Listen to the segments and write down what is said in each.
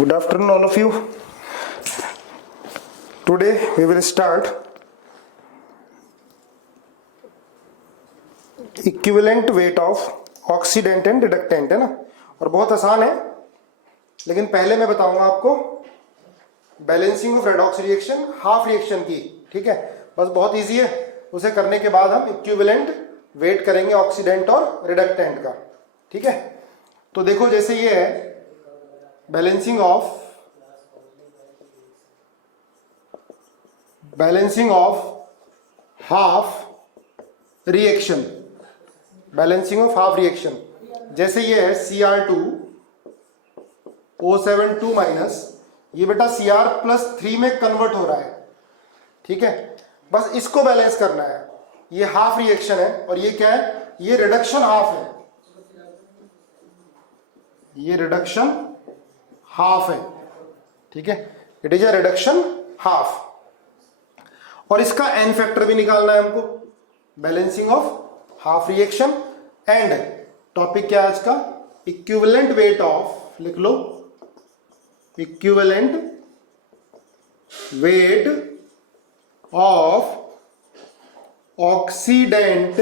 Good afternoon, all of you. Today we will start equivalent weight of oxidant and reductant, है ना। और बहुत आसान है, लेकिन पहले मैं बताऊंगा आपको balancing of redox reaction half reaction की। ठीक है, बस बहुत इजी है। उसे करने के बाद हम इक्विवेलेंट वेट करेंगे ऑक्सीडेंट और रिडक्टेंट का। ठीक है, तो देखो जैसे ये है balancing of half reaction, balancing of half reaction. जैसे ये है Cr2O72 माइनस, ये बेटा Cr+3 में कन्वर्ट हो रहा है। ठीक है, बस इसको बैलेंस करना है। ये हाफ रिएक्शन है और ये क्या है, ये रिडक्शन हाफ है, ये रिडक्शन हाफ है। ठीक है, it is a reduction half. और इसका एन फैक्टर भी निकालना है हमको, balancing of half reaction. And topic क्या है आज का, इक्विवेलेंट वेट ऑफ, लिख लो equivalent weight of oxidant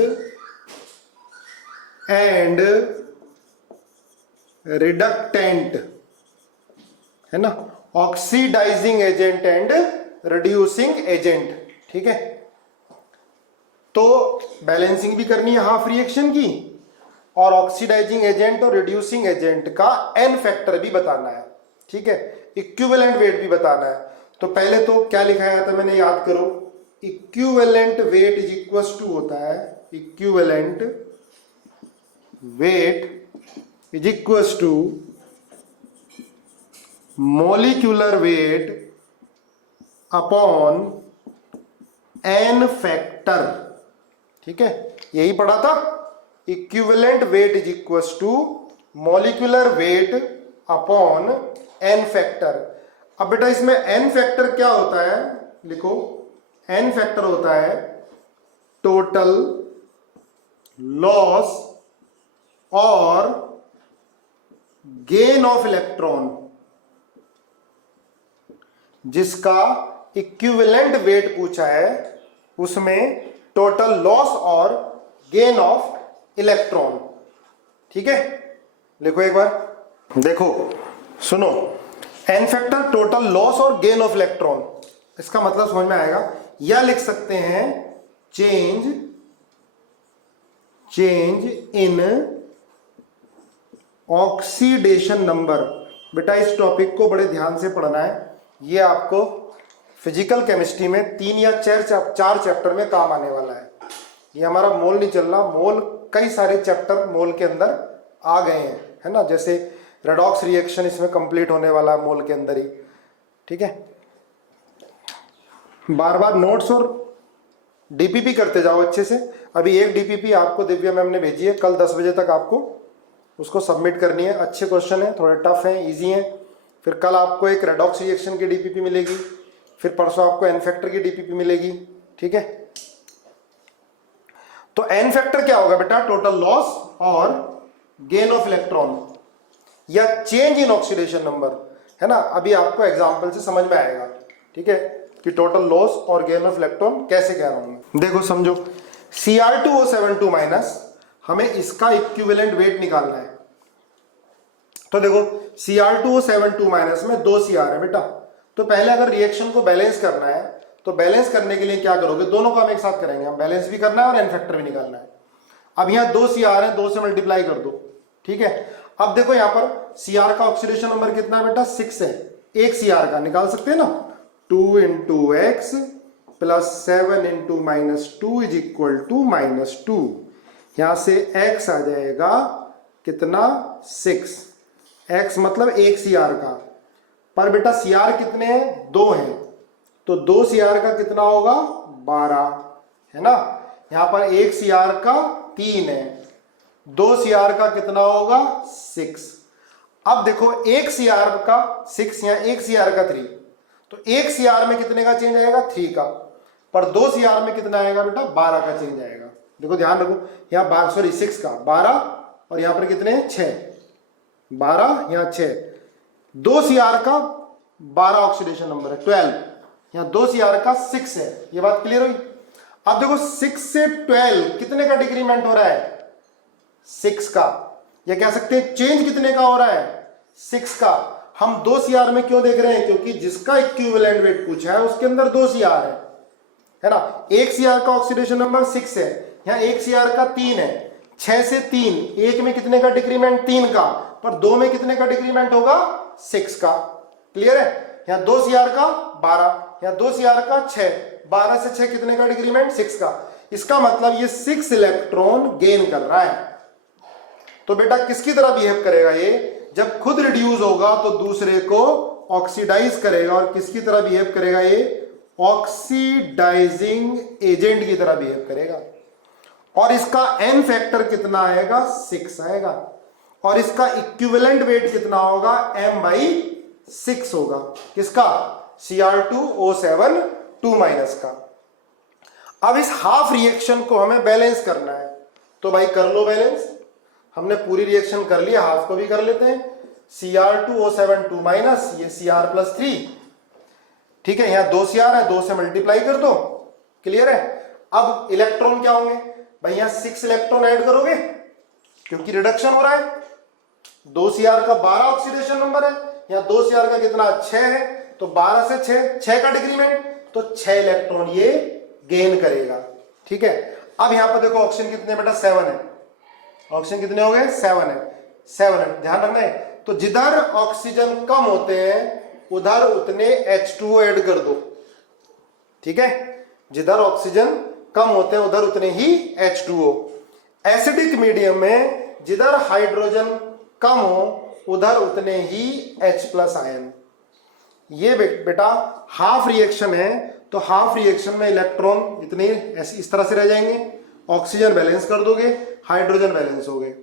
and reductant, है ना, oxidising agent and reducing agent. ठीक है, तो बैलेंसिंग भी करनी है हाफ रिएक्शन की और ऑक्सीडाइजिंग एजेंट और रिड्यूसिंग एजेंट का एन फैक्टर भी बताना है। ठीक है, इक्विवेलेंट वेट भी बताना है। तो पहले तो क्या लिखाया था मैंने, याद करो, equivalent weight is equals to होता है, equivalent weight is equals to molecular weight upon N factor. ठीक है, यही पढ़ा था, equivalent weight is equals to molecular weight upon N factor. अब बेटा इसमें एन फैक्टर क्या होता है, लिखो, एन फैक्टर होता है टोटल लॉस और गेन ऑफ इलेक्ट्रॉन, जिसका इक्विवेलेंट वेट पूछा है उसमें टोटल लॉस और गेन ऑफ इलेक्ट्रॉन। ठीक है, लिखो एक बार, देखो सुनो, एन फैक्टर टोटल लॉस और गेन ऑफ इलेक्ट्रॉन, इसका मतलब समझ में आएगा। या लिख सकते हैं चेंज इन ऑक्सीडेशन नंबर। बेटा इस टॉपिक को बड़े ध्यान से पढ़ना है, ये आपको फिजिकल केमिस्ट्री में 3 या 4 चैप्टर में काम आने वाला है। ये हमारा मोल नहीं चल रहा, मोल कई सारे चैप्टर मोल के अंदर आ गए हैं, है ना। जैसे रेडॉक्स रिएक्शन इसमें कंप्लीट होने वाला है मोल के अंदर ही। ठीक है, बार बार नोट्स और डीपीपी करते जाओ अच्छे से। अभी एक डीपीपी आपको दिव्या मैम ने भेजी है, कल 10 बजे तक आपको उसको सबमिट करनी है। अच्छे क्वेश्चन है, थोड़े टफ हैं, इजी हैं। फिर कल आपको एक रेडॉक्स रिएक्शन की डीपीपी मिलेगी, फिर परसों आपको एन फैक्टर की डीपीपी मिलेगी। ठीक है, तो एन फैक्टर क्या होगा बेटा, टोटल लॉस और गेन ऑफ इलेक्ट्रॉन या चेंज इन ऑक्सीडेशन नंबर, है ना। अभी आपको एग्जांपल से समझ में आएगा। ठीक है, कि टोटल लॉस और गेन ऑफ इलेक्ट्रॉन कैसे कह रहा हूं। देखो समझो, Cr2O72 माइनस, हमें इसका इक्विवेलेंट वेट निकालना है। तो देखो Cr2O72 माइनस में 2 Cr है बेटा। तो पहले अगर रिएक्शन को बैलेंस करना है तो बैलेंस करने के लिए क्या करोगे, दोनों को हम एक साथ करेंगे, हम बैलेंस भी करना है और एन फैक्टर भी निकालना है। अब यहाँ 2 Cr है, 2 से मल्टीप्लाई कर दो। ठीक है, अब देखो यहाँ पर Cr का ऑक्सीडेशन नंबर कितना है बेटा, 6 है। एक Cr का निकाल सकते हैं ना, 2 × x + 7 × -2 इज इक्वल टू -2। यहां से x आ जाएगा कितना, 6। x मतलब एक Cr का, पर बेटा Cr कितने हैं, 2 हैं, तो 2 Cr का कितना होगा, 12, है ना। यहां पर एक Cr का 3 है, 2 Cr का कितना होगा, 6। अब देखो एक Cr का 6 या एक Cr का 3, तो एक Cr में कितने का चेंज आएगा, 3 का, पर 2 Cr में कितना आएगा बेटा, 12 का चेंज आएगा। देखो ध्यान रखो, यहाँ 6 का 12 और यहाँ पर कितने हैं, 6, 12 यहाँ 6, 2Cr का 12 ऑक्सीडेशन नंबर है 12, यहाँ 2Cr का 6 है। ये बात क्लियर हुई। अब देखो 6 से 12 कितने का डिक्रीमेंट हो रहा है? 6 का। या कह सकते हैं चेंज कितने का हो रहा है? 6 का। हम 2Cr में क्यों देख रहे हैं? क्योंकि जिसका इक्विवेलेंट वेट पूछा है उसके अंदर 2Cr है ना। 1Cr का ऑक्सीडेशन नंबर 6 है, यहाँ 1Cr का 3 है। 6 से 3, एक में कितने का डिक्रीमेंट? 3 का, पर 2 में कितने का डिक्रीमेंट होगा? 6 का। क्लियर है। यहाँ 2Cr का 12, यहाँ 2Cr का 6, 12 से 6 कितने का डिक्रीमेंट? 6 का। इसका मतलब ये 6 इलेक्ट्रॉन गेन कर रहा है। तो बेटा किसकी तरह बिहेव करेगा ये? जब खुद रिड्यूस होगा तो दूसरे को ऑक्सीडाइज करेगा। और किसकी तरह बिहेव करेगा ये? ऑक्सीडाइजिंग एजेंट की तरह बिहेव करेगा। और इसका एन फैक्टर कितना आएगा? 6 आएगा। और इसका इक्विवेलेंट वेट कितना होगा? m/6 होगा। किसका? Cr2O7 2- का। अब इस हाफ रिएक्शन को हमें बैलेंस करना है, तो भाई कर लो बैलेंस। हमने पूरी रिएक्शन कर लिया, हाफ को भी कर लेते हैं। Cr2O7 2-, ये Cr+3, ठीक है। यहाँ 2Cr है, 2 से मल्टीप्लाई कर दो। क्लियर है। अब इलेक्ट्रॉन क्या होंगे भाई? यहाँ 6 इलेक्ट्रॉन ऐड करोगे क्योंकि रिडक्शन हो रहा है। 2Cr का 12 ऑक्सीडेशन नंबर है, यहाँ 2Cr का कितना? 6 है, तो 12 से 6 का डिक्रीमेंट, तो 6 इलेक्ट्रॉन ये गेन करेगा। ठीक है। अब यहाँ पर देखो ऑक्सीजन कितने बेटा? 7 है। ऑक्सीजन कितने हो गए? 7 है। 7 है, ध्यान रखना है। तो जिधर ऑक्सीजन कम होते हैं उधर उतने H2O ऐड कर दो। ठीक है। जिधर ऑक्सीजन कम होते हैं उधर उतने ही H2O। एसिडिक मीडियम में जिधर हाइड्रोजन कम हो उधर उतने ही H+ आयन। ये बेटा हाफ रिएक्शन है, तो हाफ रिएक्शन में इलेक्ट्रॉन इतने इस तरह से रह जाएंगे। ऑक्सीजन बैलेंस कर दोगे, हाइड्रोजन बैलेंस हो गए।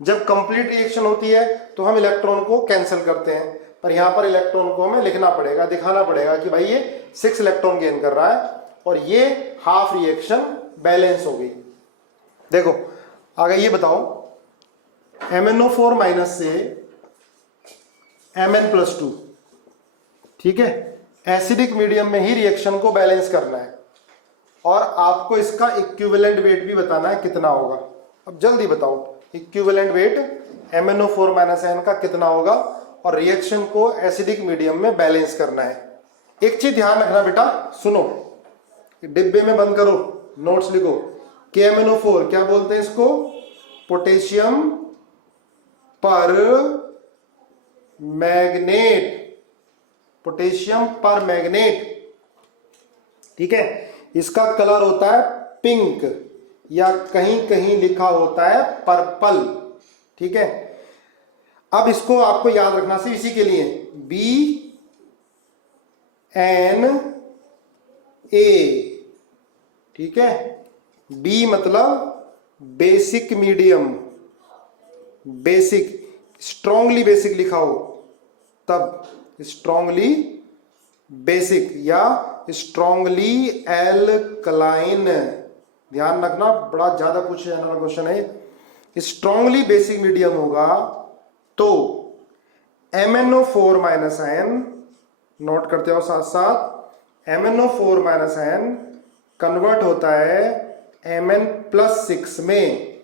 जब कंप्लीट रिएक्शन होती है तो हम इलेक्ट्रॉन को कैंसिल करते हैं, पर यहां पर इलेक्ट्रॉन को हमें लिखना पड़ेगा, दिखाना पड़ेगा कि भाई ये 6 इलेक्ट्रॉन गेन कर रहा है और ये हाफ रिएक्शन बैलेंस हो गई। देखो आगे ये बताओ, MnO4- से Mn+2, ठीक है। एसिडिक मीडियम में ही रिएक्शन को बैलेंस करना है और आपको इसका इक्विवेलेंट वेट भी बताना है कितना होगा। अब जल्दी बताओ इक्विवेलेंट वेट MnO4- N का कितना होगा और रिएक्शन को एसिडिक मीडियम में बैलेंस करना है। एक चीज ध्यान रखना बेटा, सुनो, डिब्बे में बंद करो, नोट्स लिखो। KMnO4 क्या बोलते हैं इसको? पोटेशियम पर मैग्नेट, पोटेशियम पर मैग्नेट। ठीक है। इसका कलर होता है पिंक या कहीं कहीं लिखा होता है पर्पल। ठीक है। अब इसको आपको याद रखना सिर्फ इसी के लिए, BNA। ठीक है। B मतलब basic medium, basic, strongly basic लिखा हो तब, स्ट्रांगली बेसिक या स्ट्रांगली एल्कलाइन। ध्यान रखना, बड़ा ज्यादा पूछे जाने वाला क्वेश्चन है। स्ट्रांगली बेसिक मीडियम होगा तो MnO4- N, नोट करते हो साथ साथ, MnO4- N कन्वर्ट होता है Mn+6 में।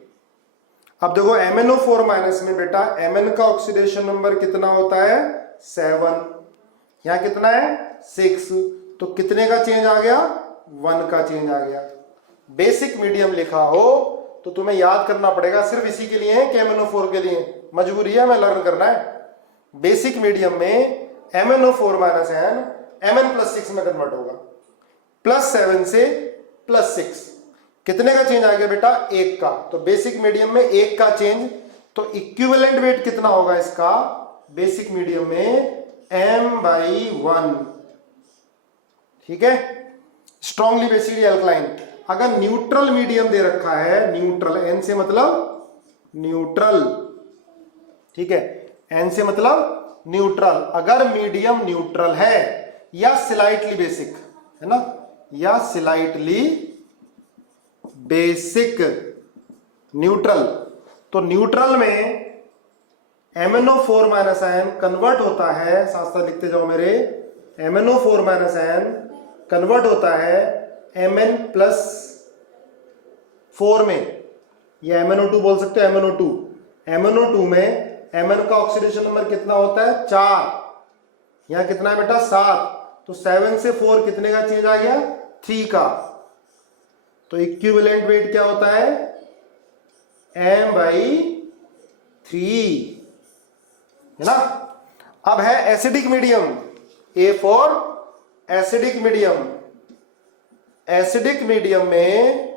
अब देखो MnO4- में बेटा Mn का ऑक्सीडेशन नंबर कितना होता है? 7। यहां कितना है? 6। तो कितने का चेंज आ गया? 1 का चेंज आ गया। बेसिक मीडियम लिखा हो तो तुम्हें याद करना पड़ेगा, सिर्फ इसी के लिए है कि MnO4 के लिए, मजबूरी है, हमें लर्न करना है। बेसिक मीडियम में MnO4- N Mn+6 में कन्वर्ट होगा, +7 से +6। कितने का चेंज आ गया बेटा? 1 का। तो बेसिक मीडियम में 1 का चेंज, तो इक्विवेलेंट वेट कितना होगा इसका बेसिक मीडियम में? m/1। ठीक है। Strongly basic alkaline. अगर न्यूट्रल मीडियम दे रखा है, न्यूट्रल, N से मतलब न्यूट्रल, ठीक है, N से मतलब न्यूट्रल। अगर मीडियम न्यूट्रल है या स्लाइटली बेसिक है ना, या स्लाइटली बेसिक न्यूट्रल, तो न्यूट्रल में MnO4 माइनस आयन कन्वर्ट होता है, साथ साथ लिखते जाओ मेरे, MnO4 माइनस आयन कन्वर्ट होता है Mn+4 में, ये MnO2 बोल सकते हो, MnO2। MnO2 में Mn का ऑक्सीडेशन नंबर कितना होता है? 4। यहाँ कितना है बेटा? 7। तो 7 से 4 कितने का चेंज आ गया? 3 का। तो इक्विवेलेंट वेट क्या होता है? M/3, है ना। अब है acidic medium, A for acidic medium. Acidic medium में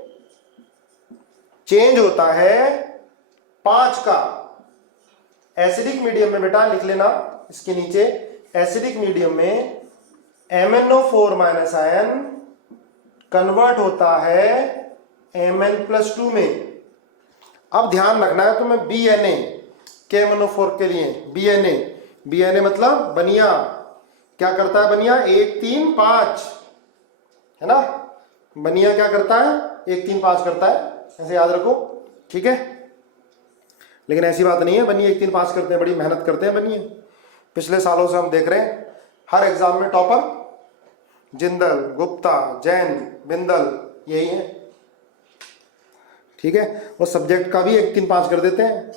चेंज होता है 5 का। एसिडिक मीडियम में बेटा लिख लेना इसके नीचे, एसिडिक मीडियम में MnO4 माइनस आयन कन्वर्ट होता है Mn+2 में। अब ध्यान रखना है तुम्हें BNA के MnO4 के लिए, BNA मतलब बनिया। क्या करता है बनिया? 1 3 5, है ना। बनिया क्या करता है? 1 3 5 करता है, ऐसे याद रखो, ठीक है। लेकिन ऐसी बात नहीं है बनिए 1 3 5 करते हैं, बड़ी मेहनत करते हैं बनिए। पिछले सालों से हम देख रहे हैं हर एग्जाम में टॉपर जिंदल, गुप्ता, जैन, बिंदल यही है, ठीक है। वो सब्जेक्ट का भी 1 3 5 कर देते हैं,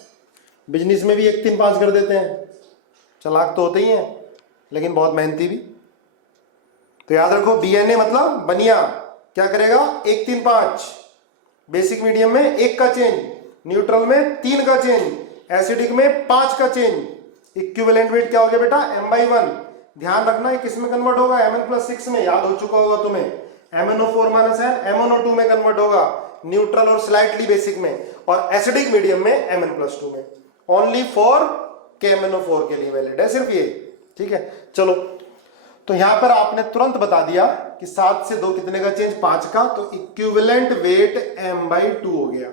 बिजनेस में भी 1 3 5 कर देते हैं। चालाक तो होते ही हैं लेकिन बहुत मेहनती भी। तो याद रखो BNA मतलब बनिया क्या करेगा? 1 3 5। बेसिक मीडियम में 1 का चेंज, न्यूट्रल में 3 का चेंज, एसिडिक में 5 का चेंज। इक्विवेलेंट वेट क्या हो गया बेटा? M/1। ध्यान रखना है किस में कन्वर्ट होगा? Mn+6 में, याद हो चुका होगा तुम्हें। MnO4 माइनस आयन MnO2 में कन्वर्ट होगा, न्यूट्रल और स्लाइटली बेसिक में, और एसिडिक मीडियम में Mn+2 में। ओनली फॉर KMnO4 के लिए वैलिड है सिर्फ ये, ठीक है। चलो, तो यहां पर आपने तुरंत बता दिया कि 7 से 2 कितने का चेंज? 5 का। तो इक्विवेलेंट वेट M/2 हो गया।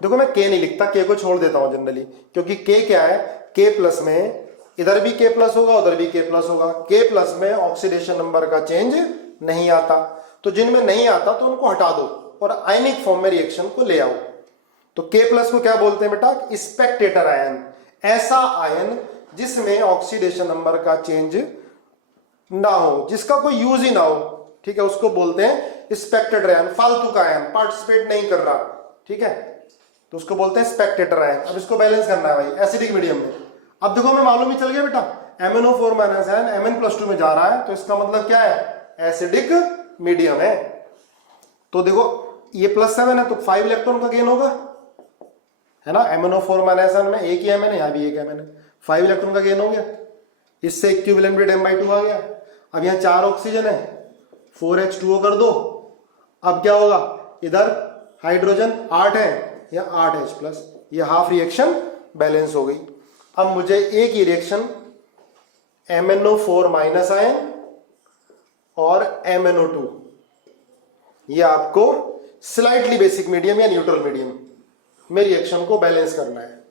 देखो मैं K नहीं लिखता, K को छोड़ देता हूं जनरली, क्योंकि K क्या है? K प्लस में इधर भी K प्लस होगा, उधर भी K प्लस होगा। K प्लस में ऑक्सीडेशन नंबर का चेंज नहीं आता, तो जिनमें नहीं आता तो उनको हटा दो और आयनिक फॉर्म में रिएक्शन को ले आओ। तो K प्लस को क्या बोलते हैं बेटा? Spectator ion. ऐसा आयन जिसमें ऑक्सीडेशन नंबर का चेंज ना हो, जिसका कोई यूज ही ना हो, ठीक है, उसको बोलते हैं स्पेक्टेटर आयन। फालतू का आयन, पार्टिसिपेट नहीं कर रहा, ठीक है, तो उसको बोलते हैं स्पेक्टेटर आयन। अब इसको बैलेंस करना है भाई एसिडिक मीडियम में। अब देखो हमें मालूम ही चल गया बेटा, MnO4 माइनस आयन Mn+2 में जा रहा है, तो इसका मतलब क्या है? एसिडिक मीडियम है। तो देखो ये +7 है तो 5 इलेक्ट्रॉन का गेन होगा, है ना। MnO4 माइनस आयन में एक ही Mn है, यहाँ भी एक Mn है, 5 इलेक्ट्रॉन का गेन हो गया। इससे इक्विवेलेंट वेट M/2 आ गया। अब यहाँ 4 ऑक्सीजन है, 4H2O कर दो। अब क्या होगा? इधर हाइड्रोजन 8 है या 8H+, ये हाफ रिएक्शन बैलेंस हो गई। अब मुझे एक ही रिएक्शन MnO4 माइनस आयन और MnO2, ये आपको स्लाइटली बेसिक मीडियम या न्यूट्रल मीडियम में रिएक्शन को बैलेंस करना है।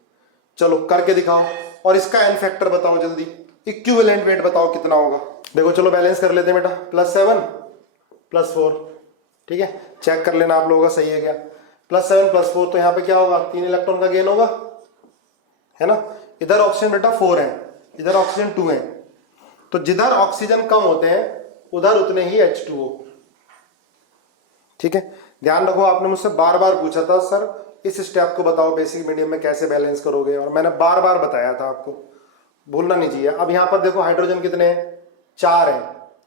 चलो करके दिखाओ, और इसका एन फैक्टर बताओ जल्दी, इक्विवेलेंट वेट बताओ कितना होगा। देखो चलो बैलेंस कर लेते हैं बेटा, +7 +4, ठीक है, चेक कर लेना आप लोगों का सही है क्या। +7 +4, तो यहाँ पे क्या होगा? 3 इलेक्ट्रॉन का गेन होगा, है ना। इधर ऑक्सीजन बेटा 4 है, इधर ऑक्सीजन 2 है, तो जिधर ऑक्सीजन कम होते हैं उधर उतने ही H2O, ठीक है। ध्यान रखो आपने मुझसे बार बार पूछा था सर इस स्टेप को बताओ बेसिक मीडियम में कैसे बैलेंस करोगे, और मैंने बार बार बताया था, आपको भूलना नहीं चाहिए। अब यहाँ पर देखो हाइड्रोजन कितने हैं? 4 है,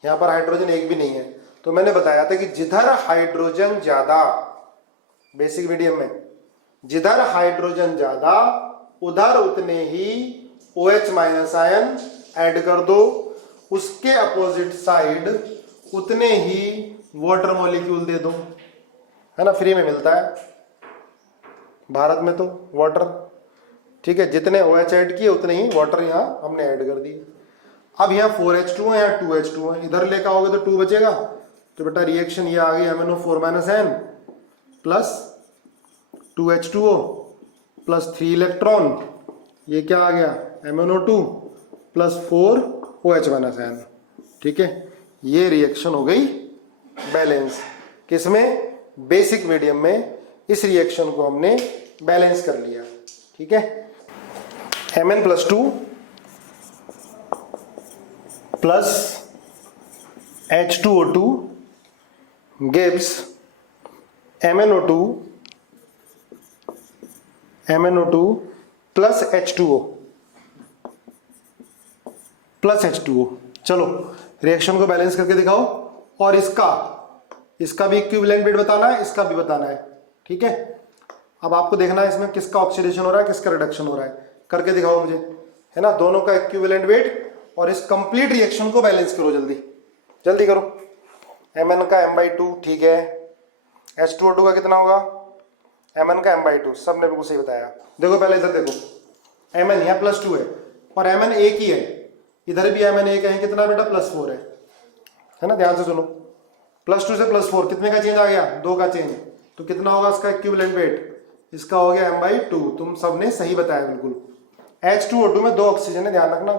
यहाँ पर हाइड्रोजन एक भी नहीं है, तो मैंने बताया था कि जिधर हाइड्रोजन ज्यादा, बेसिक मीडियम में जिधर हाइड्रोजन ज्यादा उधर उतने ही OH माइनस आयन ऐड कर दो, उसके अपोजिट साइड उतने ही वाटर मॉलिक्यूल दे दो, है ना, फ्री में मिलता है भारत में तो वाटर, ठीक है। जितने OH ऐड किए उतने ही वाटर यहाँ हमने ऐड कर दिए। अब यहाँ 4H2 है, यहाँ 2H2 है, इधर लेकर आओगे तो 2 बचेगा, तो बेटा रिएक्शन ये आ गई MnO4 minus ion plus 2H2O plus 3 electron, ये क्या आ गया? MnO2 plus 4 OH minus ion, ठीक है। ये रिएक्शन हो गई बैलेंस, किसमें? बेसिक मीडियम में। इस रिएक्शन को हमने बैलेंस कर लिया, ठीक है। Mn+2 plus H2O2 gives MnO2 plus H2O plus H2O। चलो रिएक्शन को बैलेंस करके दिखाओ, और इसका भी इक्विवेलेंट वेट बताना है, इसका भी बताना है, ठीक है। अब आपको देखना है इसमें किसका ऑक्सीडेशन हो रहा है, किसका रिडक्शन हो रहा है, करके दिखाओ मुझे, है ना। दोनों का इक्विवेलेंट वेट और इस कंप्लीट रिएक्शन को बैलेंस करो, जल्दी जल्दी करो। Mn का m/2 ठीक है, H2O2 का कितना होगा, Mn का m/2, सब ने बिल्कुल सही बताया। देखो पहले इधर देखो, Mn यहाँ +2 है और Mn एक ही है, इधर भी Mn एक है, कितना बेटा +4 है ना। ध्यान से सुनो, +2 से +4 कितने का चेंज आ गया, 2 का चेंज, तो कितना होगा इसका इक्विवेलेंट वेट, इसका हो गया m/2। तुम सबने सही बताया बिल्कुल। H2O2 में 2 ऑक्सीजन है, ध्यान रखना,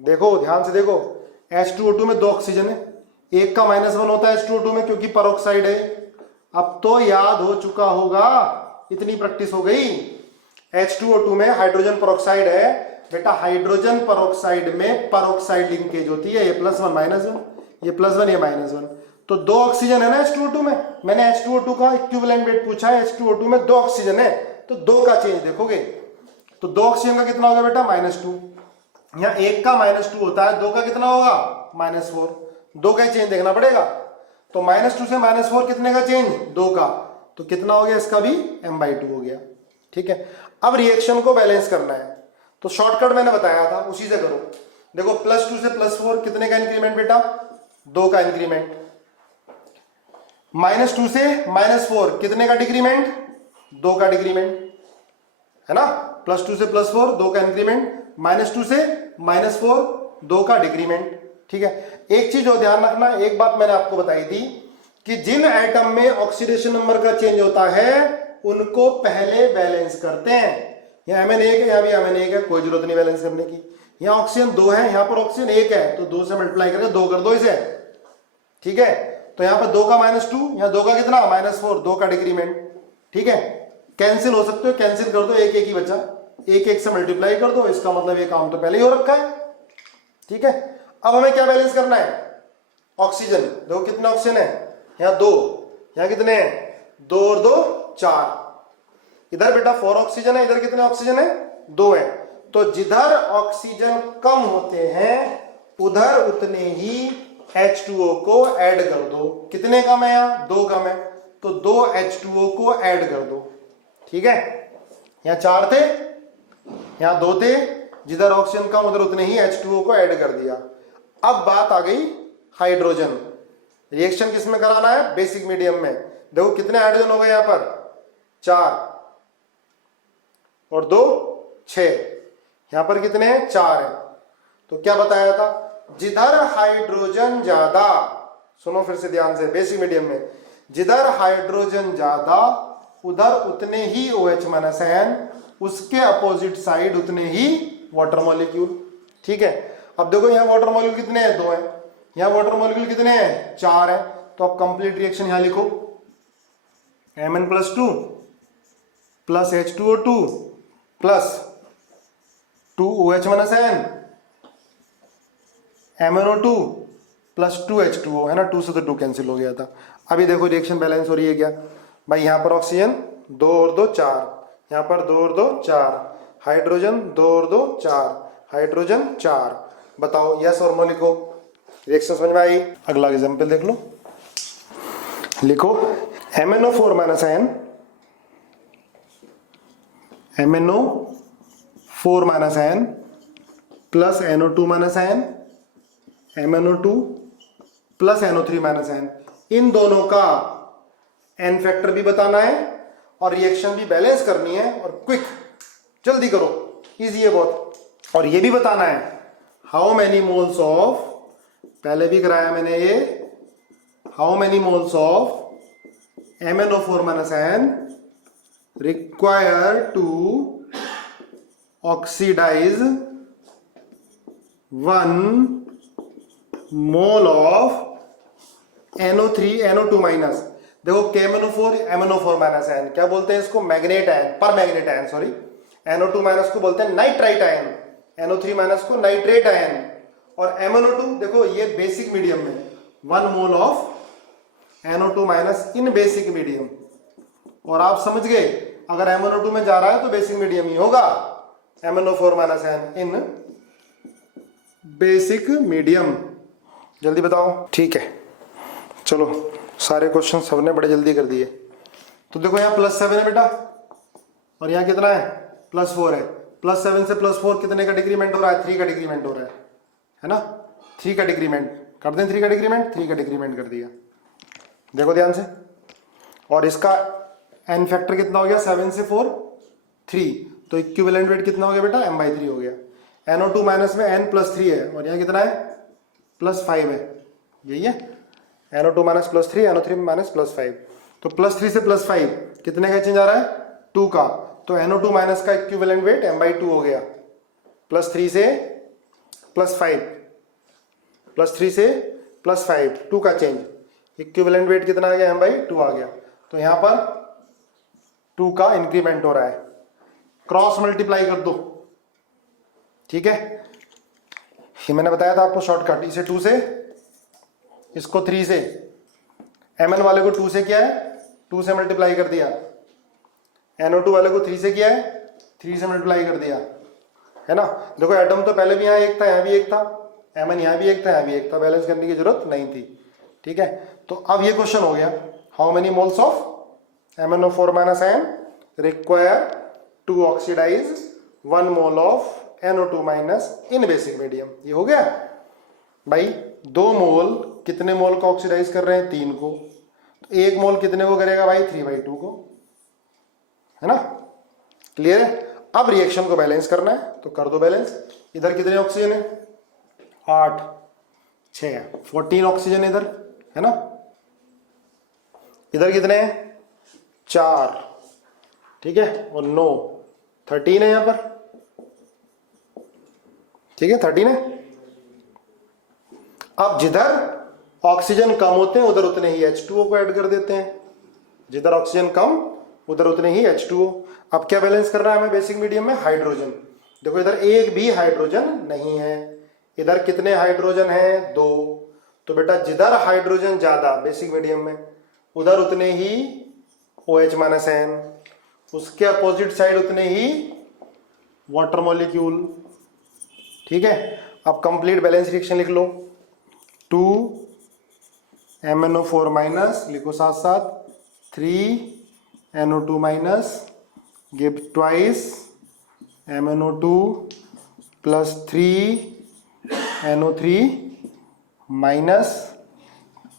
देखो ध्यान से देखो, H2O2 में 2 ऑक्सीजन है, एक का -1 होता है H2O2 में क्योंकि परोक्साइड है। अब तो याद हो चुका होगा, इतनी प्रैक्टिस हो गई। H2O2 में हाइड्रोजन परोक्साइड है बेटा, हाइड्रोजन परोक्साइड में परोक्साइड लिंकेज होती है, ये +1 -1, ये +1 ये -1, तो 2 ऑक्सीजन है ना H2O2 में। मैंने H2O2 का इक्विवेलेंट वेट पूछा है, H2O2 में 2 ऑक्सीजन है, तो 2 का चेंज देखोगे, तो 2 ऑक्सीजन का कितना होगा बेटा -2, यहाँ एक का -2 होता है, 2 का कितना होगा -4, 2 का चेंज देखना पड़ेगा। तो -2 से -4 कितने का चेंज, 2 का, तो कितना हो गया, इसका भी m/2 हो गया, ठीक है। अब रिएक्शन को बैलेंस करना है, तो शॉर्टकट मैंने बताया था, उसी से करो। देखो +2 से +4 कितने का इंक्रीमेंट बेटा, 2 का इंक्रीमेंट। -2 से -4 कितने का डिक्रीमेंट, 2 का डिक्रीमेंट, है ना। +2 से +4 2 का इंक्रीमेंट, -2 से -4 2 का डिक्रीमेंट, ठीक है। एक चीज और ध्यान रखना, एक बात मैंने आपको बताई थी कि जिन एटम में ऑक्सीडेशन नंबर का चेंज होता है उनको पहले बैलेंस करते हैं। यहाँ Mn1 है, यहाँ भी Mn1 है, कोई जरूरत नहीं बैलेंस करने की। यहाँ ऑक्सीजन 2 है, यहाँ पर ऑक्सीजन 1 है, तो 2 से मल्टीप्लाई करके 2 कर दो इसे, ठीक है। तो यहाँ पर 2 का -2, यहाँ 2 का कितना -4, 2 का डिक्रीमेंट, ठीक है। कैंसिल हो सकते हो, कैंसिल कर दो, एक एक ही बचा, एक एक से मल्टीप्लाई कर दो, इसका मतलब ये काम तो पहले ही हो रखा है, ठीक है। अब हमें क्या बैलेंस करना है, ऑक्सीजन, देखो कितने ऑक्सीजन है, यहाँ 2, यहाँ कितने हैं, 2 और 2 4, इधर बेटा 4 ऑक्सीजन है, इधर कितने ऑक्सीजन है, 2 है। तो जिधर ऑक्सीजन कम होते हैं उधर उतने ही H2O को ऐड कर दो। कितने कम है, यहाँ 2 कम है, तो 2 H2O को ऐड कर दो, ठीक है। यहाँ 4 थे, यहाँ 2 थे, जिधर ऑक्सीजन कम उधर उतने ही H2O को ऐड कर दिया। अब बात आ गई हाइड्रोजन, रिएक्शन किसमें कराना है, बेसिक मीडियम में। देखो कितने हाइड्रोजन हो गए यहाँ पर, 4 और 2 6, यहां पर कितने हैं, 4 है। तो क्या बताया था, जिधर हाइड्रोजन ज्यादा, सुनो फिर से ध्यान से, बेसिक मीडियम में, जिधर हाइड्रोजन ज्यादा उधर उतने ही OH-N, उसके अपोजिट साइड उतने ही वाटर मॉलिक्यूल, ठीक है। अब देखो यहाँ वाटर मॉलिक्यूल कितने हैं, 2 हैं, यहाँ वाटर मॉलिक्यूल कितने हैं, 4 हैं। तो अब कंप्लीट रिएक्शन यहां लिखो, Mn+2 plus H2O2 plus 2OH-N, MnO2 plus 2H2O, है ना, 2 से तो 2 कैंसिल हो गया था। अभी देखो रिएक्शन बैलेंस हो रही है क्या भाई, यहाँ पर ऑक्सीजन 2 और 2 4, यहाँ पर 2 और 2 4, हाइड्रोजन 2 और 2 4, हाइड्रोजन 4। बताओ यस और नो लिखो, रिएक्शन समझ में आई। अगला एग्जाम्पल देख लो, लिखो MnO4-N, MnO4-N plus NO2-N, MnO2 plus NO3-N, इन दोनों का एन फैक्टर भी बताना है और रिएक्शन भी बैलेंस करनी है, और क्विक, जल्दी करो, इजी है बहुत। और ये भी बताना है हाउ मैनी मोल्स ऑफ, पहले भी कराया मैंने ये, how many moles of MnO4-N require to oxidize 1 mole of NO2-। देखो KMnO4 MnO4-N क्या बोलते हैं इसको, मैग्नेट आयन, पर manganate ion, sorry, NO2 minus को बोलते हैं नाइट्राइट आयन, NO3 माइनस को नाइट्रेट आयन, और MnO2 देखो ये बेसिक मीडियम में 1 mole of NO2 minus in basic medium. और आप समझ गए अगर MnO2 में जा रहा है तो बेसिक मीडियम ही होगा, MnO4 माइनस N इन बेसिक मीडियम। जल्दी बताओ। ठीक है, चलो सारे क्वेश्चन सबने बड़े जल्दी कर दिए। तो देखो यहाँ +7 है बेटा, और यहाँ कितना है +4 है। +7 से +4 कितने का डिक्रीमेंट हो रहा है? 3 का डिक्रीमेंट हो रहा है ना। 3 का डिक्रीमेंट कर दें, 3 का डिक्रीमेंट, 3 का डिक्रीमेंट कर दिया। देखो ध्यान से, और इसका n फैक्टर कितना हो गया? 7 से 4 3, तो इक्विवेलेंट वेट कितना हो गया बेटा? m/3 हो गया। NO2 माइनस में n+3 है, और यहाँ कितना है? +5 है, यही है। NO2 माइनस +3, NO3 माइनस +5, तो +3 से +5 कितने का चेंज आ रहा है? 2 का। तो NO2 माइनस का इक्विवेलेंट वेट m/2 हो गया। +3 से +5, +3 से +5, 2 का चेंज, इक्विवेलेंट वेट कितना आ गया? m/2 आ गया। तो यहाँ पर 2 का इंक्रीमेंट हो रहा है, क्रॉस मल्टीप्लाई कर दो। ठीक है, ये मैंने बताया था आपको शॉर्टकट। इसे 2 से, इसको 3 से, Mn वाले को 2 से किया है, 2 से मल्टीप्लाई कर दिया। NO2 वाले को 3 से किया है, 3 से मल्टीप्लाई कर दिया, है ना। देखो एटम तो पहले भी यहाँ एक था, यहाँ भी एक था, Mn यहाँ भी एक था, यहाँ भी एक था, बैलेंस करने की जरूरत नहीं थी। ठीक है, तो अब ये क्वेश्चन हो गया, how many moles of MnO4 minus N require to oxidise 1 mole of NO2 minus in basic medium. ये हो गया भाई। 2 मोल कितने मोल को ऑक्सीडाइज कर रहे हैं? 3 को। तो 1 मोल कितने को करेगा भाई? 3/2 को, है ना। क्लियर है। अब रिएक्शन को बैलेंस करना है, तो कर दो बैलेंस। इधर कितने ऑक्सीजन है? 8 6 14 ऑक्सीजन इधर, है ना। इधर कितने हैं? 4, ठीक है, और 9 13 है यहां पर। ठीक है, 13 है। अब जिधर ऑक्सीजन कम होते हैं उधर उतने ही H2O को ऐड कर देते हैं, जिधर ऑक्सीजन कम उधर उतने ही H2O। अब क्या बैलेंस कर रहा है हमें बेसिक मीडियम में? हाइड्रोजन। देखो इधर एक भी हाइड्रोजन नहीं है, इधर कितने हाइड्रोजन हैं? 2। तो बेटा जिधर हाइड्रोजन ज्यादा बेसिक मीडियम में उधर उतने ही OH माइनस N, उसके अपोजिट साइड उतने ही वाटर मॉलिक्यूल। ठीक है, अब कंप्लीट बैलेंस रिएक्शन लिख लो। 2 MnO4 माइनस, लिखो साथ साथ, 3 NO2 minus, give twice MnO2 plus 3 NO3 minus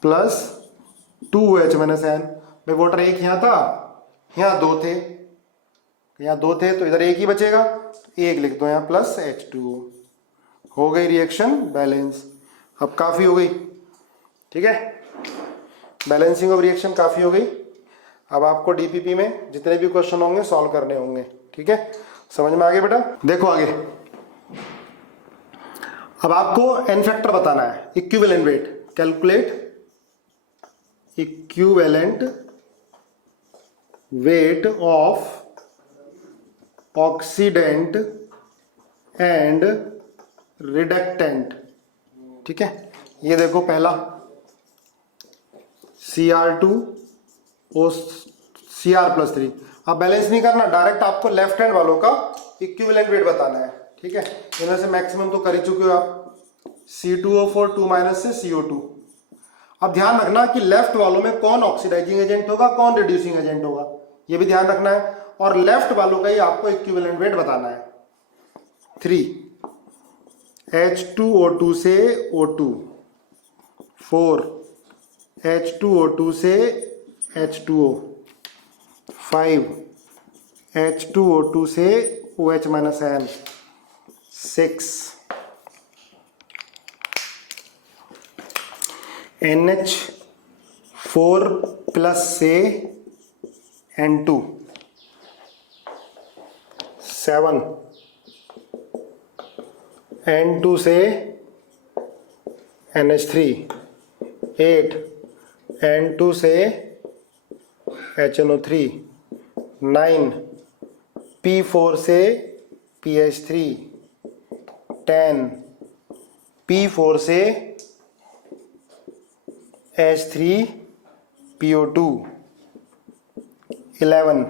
plus 2OH minus N। भाई वाटर एक यहाँ था, यहाँ 2 थे, यहाँ 2 थे, तो इधर एक ही बचेगा, 1 लिख दो यहाँ, प्लस H2O। हो गई रिएक्शन बैलेंस। अब काफ़ी हो गई, ठीक है, बैलेंसिंग ऑफ रिएक्शन काफ़ी हो गई। अब आपको डीपीपी में जितने भी क्वेश्चन होंगे सॉल्व करने होंगे। ठीक है, समझ में आ गया बेटा। देखो आगे, अब आपको एन फैक्टर बताना है, equivalent wait. Calculate equivalent weight of oxidant and reductant. ठीक है, ये देखो पहला Cr2O Cr+3। अब बैलेंस नहीं करना, डायरेक्ट आपको लेफ्ट हैंड वालों का इक्विवेलेंट वेट बताना है। ठीक है, इनमें से मैक्सिमम तो कर ही चुके हो आप, C2O4 2 माइनस से CO2। अब ध्यान रखना कि लेफ्ट वालों में कौन ऑक्सीडाइजिंग एजेंट होगा, कौन रिड्यूसिंग एजेंट होगा, ये भी ध्यान रखना है। और लेफ्ट वालों का ही आपको इक्विवेलेंट वेट बताना है। 3 H2O2 से O2, 4 H2O2 से H2O, 5 H2O2 से OH minus N, 6 NH4 plus से N2, 7 N2 से NH3, 8 N2 से HNO3, 9 P4 से PH3 10, P4 से H3PO2 11,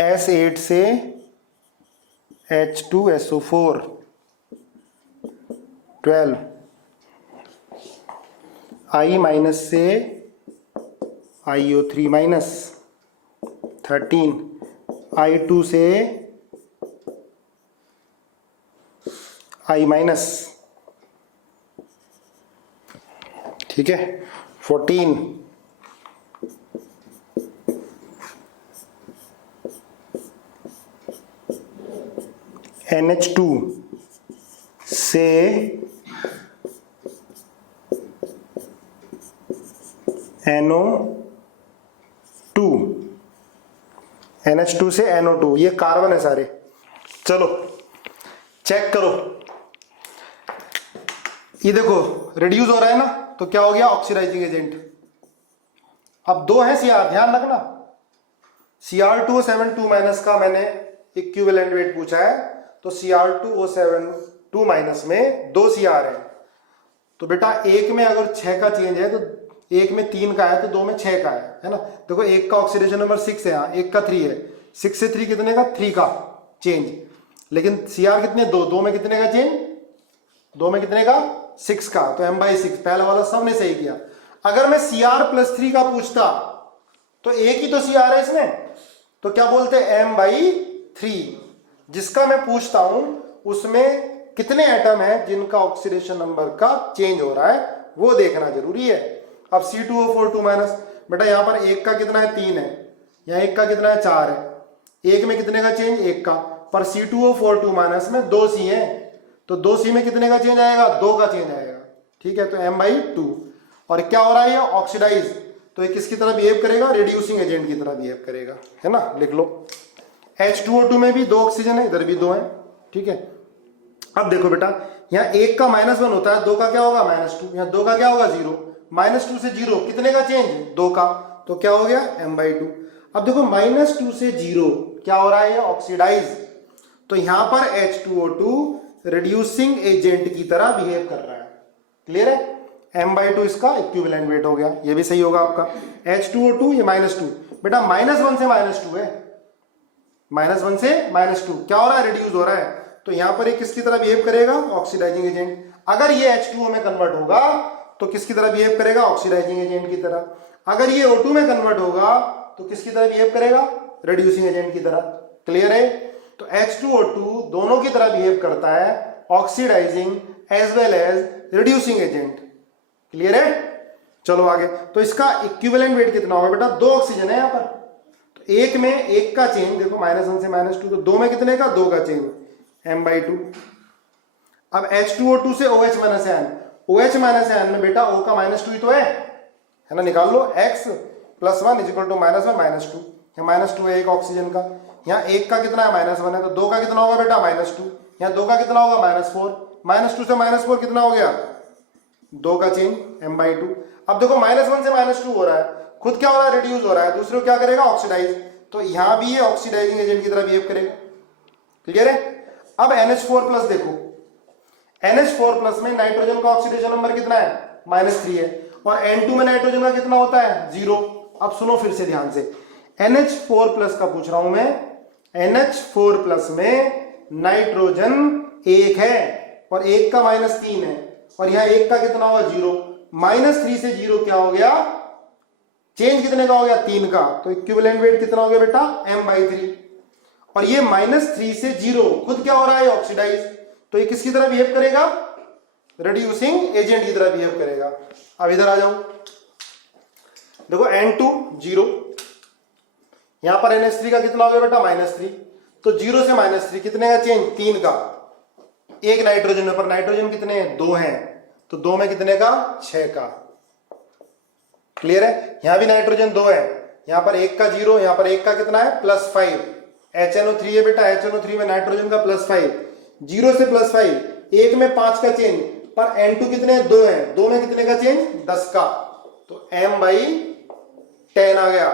S8 से H2SO4 12, I माइनस से IO3 माइनस 13, I2 से I माइनस, ठीक है, 14, NH2 से NO2, NH2 से NO2, ये कार्बन है सारे। चलो चेक करो, ये देखो रिड्यूस हो रहा है ना, तो क्या हो गया, ऑक्सीडाइजिंग एजेंट। अब दो है Cr, ध्यान रखना, Cr2O7 2- का मैंने इक्विवेलेंट वेट पूछा है, तो Cr2O7 2- में 2 Cr है, तो बेटा एक में अगर 6 का चेंज है, तो एक में 3 का है, तो 2 में 6 का है ना। देखो एक का ऑक्सीडेशन नंबर 6 है, यहाँ एक का 3 है, 6 से 3 कितने का, 3 का चेंज, लेकिन Cr कितने, 2 में कितने का चेंज, 2 में कितने का, 6 का, तो m/6, पहला वाला सबने सही किया। अगर मैं Cr+3 का पूछता, तो एक ही तो Cr है इसमें, तो क्या बोलते हैं, m/3। जिसका मैं पूछता हूं उसमें कितने एटम है जिनका ऑक्सीडेशन नंबर का चेंज हो रहा है, वो देखना जरूरी है। अब C2O4 2-, बेटा यहां पर एक का कितना है, 3 है, यहाँ एक का कितना है, 4 है, एक में कितने का चेंज, एक का, पर C2O4 2- में 2 C है, तो 2 C में कितने का चेंज आएगा, 2 का चेंज आएगा, ठीक है, तो m/2। और क्या हो रहा है, ये ऑक्सीडाइज, तो ये किसकी तरह बिहेव करेगा, रिड्यूसिंग एजेंट की तरह बिहेव करेगा, है ना, लिख लो। H2O2 में भी 2 ऑक्सीजन है, इधर भी 2 है, ठीक है। अब देखो बेटा, यहाँ एक का -1 होता है, 2 का क्या होगा, -2, यहाँ 2 का क्या होगा, 0, -2 से 0 कितने का चेंज, 2 का, तो क्या हो गया, m/2। अब देखो -2 से 0 क्या हो रहा है, ऑक्सीडाइज, तो यहां पर H2O2 रिड्यूसिंग एजेंट की तरह बिहेव कर रहा है, क्लियर है। m/2 इसका इक्विवेलेंट वेट हो गया, ये भी सही होगा आपका। H2O2 ये -2, बेटा -1 से -2 है, -1 से -2 क्या हो रहा है, रिड्यूस हो रहा है, तो यहां पर ये किसकी तरह बिहेव करेगा, ऑक्सीडाइजिंग एजेंट। अगर ये H2O में कन्वर्ट होगा तो किसकी तरह बिहेव करेगा, ऑक्सीडाइजिंग एजेंट की तरह। अगर ये O2 में कन्वर्ट होगा तो किसकी तरह बिहेव करेगा, रिड्यूसिंग एजेंट की तरह, क्लियर है। तो H2O2 दोनों की तरह बिहेव करता है, oxidising as well as reducing agent, clear है। चलो आगे, तो इसका इक्विवेलेंट वेट कितना होगा बेटा, 2 ऑक्सीजन है यहां पर, तो एक में एक का चेंज देखो, -1 से -2, तो 2 में कितने का, 2 का चेंज, m/2। अब H2O2 से OH- OH- में बेटा O का -2 ही तो है ना, निकाल लो, x + 1 = -1 -2, यहाँ -2 है एक ऑक्सीजन का, यहाँ एक का कितना है, -1 है, तो 2 का कितना होगा बेटा, -2, यहाँ 2 का कितना होगा, -4, -2 से -4 कितना हो गया, 2 का चेंज, m/2। अब देखो -1 से -2 हो रहा है, खुद क्या हो रहा है, रिड्यूस हो रहा है, दूसरे को क्या करेगा, ऑक्सीडाइज, तो यहां भी ये ऑक्सीडाइजिंग एजेंट की तरह बिहेव करेगा, क्लियर है। अब NH4+ देखो, NH4+ में नाइट्रोजन का ऑक्सीडेशन नंबर कितना है, -3 है, और N2 में नाइट्रोजन का कितना होता है, 0। अब सुनो फिर से ध्यान से, NH4+ का पूछ रहा हूं मैं, NH4+ में नाइट्रोजन 1 है और एक का -3 है, और यहां एक का कितना होगा, 0, -3 से 0 क्या हो गया, चेंज कितने का हो गया, 3 का, तो इक्विवेलेंट वेट कितना हो गया बेटा, m/3। और ये -3 से 0 खुद क्या हो रहा है, ऑक्सीडाइज, तो ये किसकी तरह बिहेव करेगा, रिड्यूसिंग एजेंट की तरह बिहेव करेगा। अब इधर आ जाओ, देखो N2 0, यहां पर NH3 का कितना हो गया बेटा, -3, तो 0 से -3 कितने का चेंज, 3 का, एक नाइट्रोजन में, पर नाइट्रोजन कितने हैं, 2 हैं, तो 2 में कितने का, 6 का, क्लियर है। यहां भी नाइट्रोजन 2 है, यहां पर एक का 0, यहां पर एक का कितना है, +5, HNO3 है बेटा, HNO3 में नाइट्रोजन का +5, 0 से +5, एक में 5 का चेंज, पर N2 कितने, 2 है, 2 में कितने का चेंज, 10 का, तो m/10 आ गया।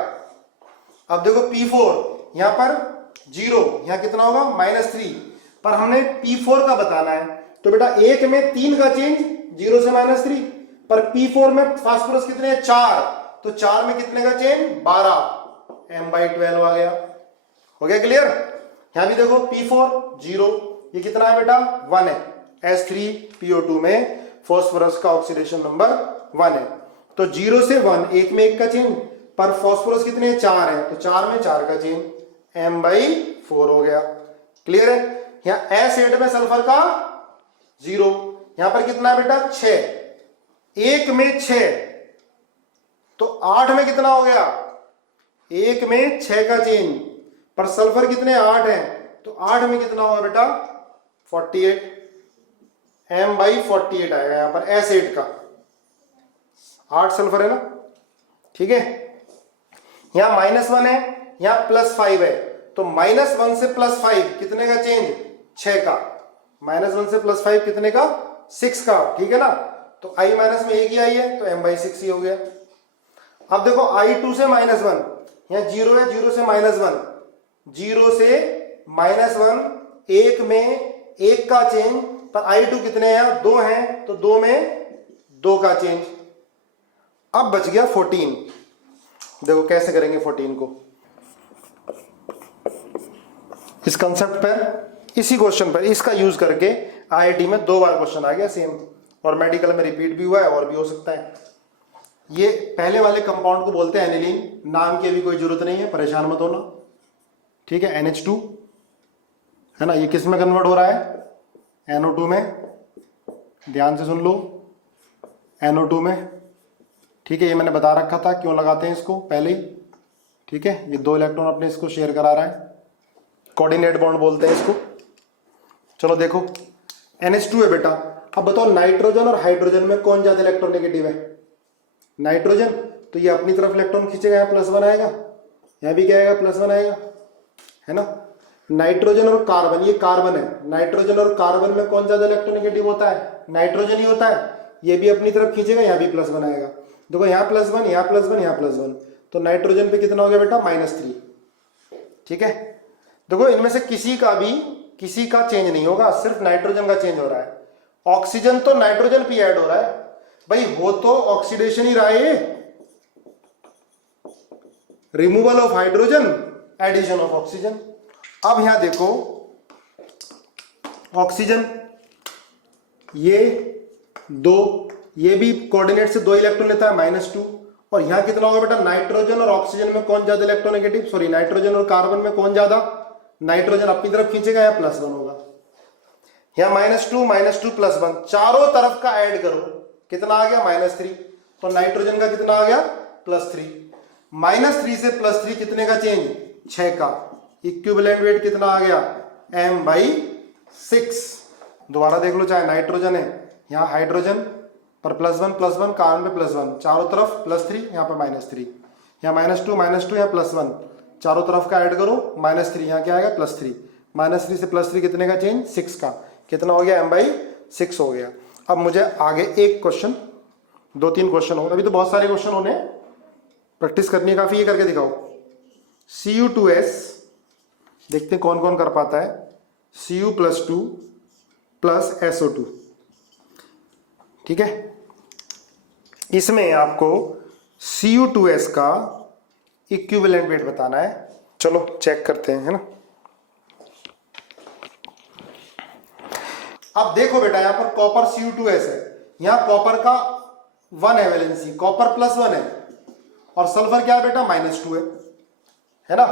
अब देखो P4, यहां पर जीरो, यहाँ कितना होगा -3, पर हमने P4 का बताना है। तो बेटा एक में 3 का चेंज 0 से -3, पर P4 में फास्फोरस कितने हैं 4, तो 4 में कितने का चेंज 12, m/12 आ गया। हो गया क्लियर। यहां भी देखो P4 0, ये कितना है बेटा 1 है, S3PO2 में फास्फोरस का ऑक्सीडेशन नंबर 1 है। तो 0 से 1, एक में 1 का चेंज, पर फास्फोरस कितने 4 है, तो 4 में 4 का चेंज, m/4 हो गया। क्लियर है। यहां S8 में सल्फर का 0, यहां पर कितना है बेटा 6, एक में 6, तो 8 में कितना हो गया, एक में 6 का चेंज, पर सल्फर कितने 8 है, तो 8 में कितना होगा बेटा 48, m/48 आएगा यहां पर S8 का, 8 सल्फर है ना। ठीक है। यहां -1 है, यहां +5 है, तो -1 से +5 कितने का चेंज 6 का, -1 से +5 कितने का 6 का। ठीक है ना। तो i माइनस में एक ही आई है, तो m/6 ही हो गया। अब देखो i2 से -1, यहाँ 0 है, 0 से -1, 0 से -1, एक में 1 का चेंज, पर i2 कितने हैं 2 हैं, तो 2 में 2 का चेंज। अब बच गया 14। देखो कैसे करेंगे 14 को, इस कंसेप्ट पर, इसी क्वेश्चन पर, इसका यूज करके आईआईटी में 2 बार क्वेश्चन आ गया सेम, और मेडिकल में रिपीट भी हुआ है और भी हो सकता है। ये पहले वाले कंपाउंड को बोलते हैं एनिलीन, नाम की अभी कोई जरूरत नहीं है, परेशान मत होना। ठीक है। NH2 है ना, ये किस में कन्वर्ट हो रहा है, NO2 में, ध्यान से सुन लो, NO2 में। ठीक है, ये मैंने बता रखा था क्यों लगाते हैं इसको पहले ही। ठीक है, ये 2 इलेक्ट्रॉन अपने इसको शेयर करा रहा है, कोऑर्डिनेट बॉन्ड बोलते हैं इसको। चलो देखो NH2 है बेटा। अब बताओ नाइट्रोजन और हाइड्रोजन में कौन ज्यादा इलेक्ट्रोनेगेटिव है, नाइट्रोजन, तो ये अपनी तरफ इलेक्ट्रॉन खींचेगा, यहाँ +1 आएगा, यहाँ भी क्या आएगा +1 आएगा, है ना। नाइट्रोजन और कार्बन, ये कार्बन है, नाइट्रोजन और कार्बन में कौन ज्यादा इलेक्ट्रोनेगेटिव होता है, नाइट्रोजन ही होता है, ये भी अपनी तरफ खींचेगा, यहाँ भी +1 आएगा। देखो यहाँ +1, यहाँ +1, यहाँ +1, तो नाइट्रोजन पे कितना हो गया बेटा -3। ठीक है। देखो इनमें से किसी का चेंज नहीं होगा, सिर्फ नाइट्रोजन का चेंज हो रहा है। ऑक्सीजन तो नाइट्रोजन पे ऐड हो रहा है भाई, हो तो ऑक्सीडेशन ही रहा है, removal of hydrogen, addition of oxygen. अब यहां देखो ऑक्सीजन, ये 2, ये भी कोऑर्डिनेट से 2 इलेक्ट्रॉन लेता है -2, और यहां कितना होगा बेटा, नाइट्रोजन और ऑक्सीजन में कौन ज्यादा इलेक्ट्रोनेगेटिव, सॉरी नाइट्रोजन और कार्बन में कौन ज्यादा, नाइट्रोजन अपनी तरफ खींचेगा, यहाँ +1 होगा, यहाँ -2 +1, चारों तरफ का ऐड करो, कितना आ गया -3, तो नाइट्रोजन का कितना आ गया +3, -3 से +3 कितने का चेंज 6 का, इक्विवेलेंट वेट कितना आ गया m/6। दोबारा देख लो, चाहे नाइट्रोजन है, यहाँ हाइड्रोजन पर +1 कार्बन पे +1, चारों तरफ +3, यहाँ पर -3, यहाँ -2 यहाँ +1, चारों तरफ का ऐड करो, -3, यहाँ क्या आएगा +3, -3 से +3 कितने का चेंज 6 का, कितना हो गया m/6 हो गया। अब मुझे आगे एक क्वेश्चन, 2-3 क्वेश्चन हो, अभी तो बहुत सारे क्वेश्चन होने, प्रैक्टिस करनी है काफी, ये करके दिखाओ। Cu2S, देखते हैं कौन कौन कर पाता है, Cu+2 + SO2। ठीक है, इसमें आपको Cu2S का इक्विवेलेंट वेट बताना है। चलो चेक करते हैं, है ना। अब देखो बेटा, यहां पर कॉपर Cu2S है, यहां कॉपर का 1 है वैलेंसी, कॉपर +1 है, और सल्फर क्या है बेटा -2 है ना।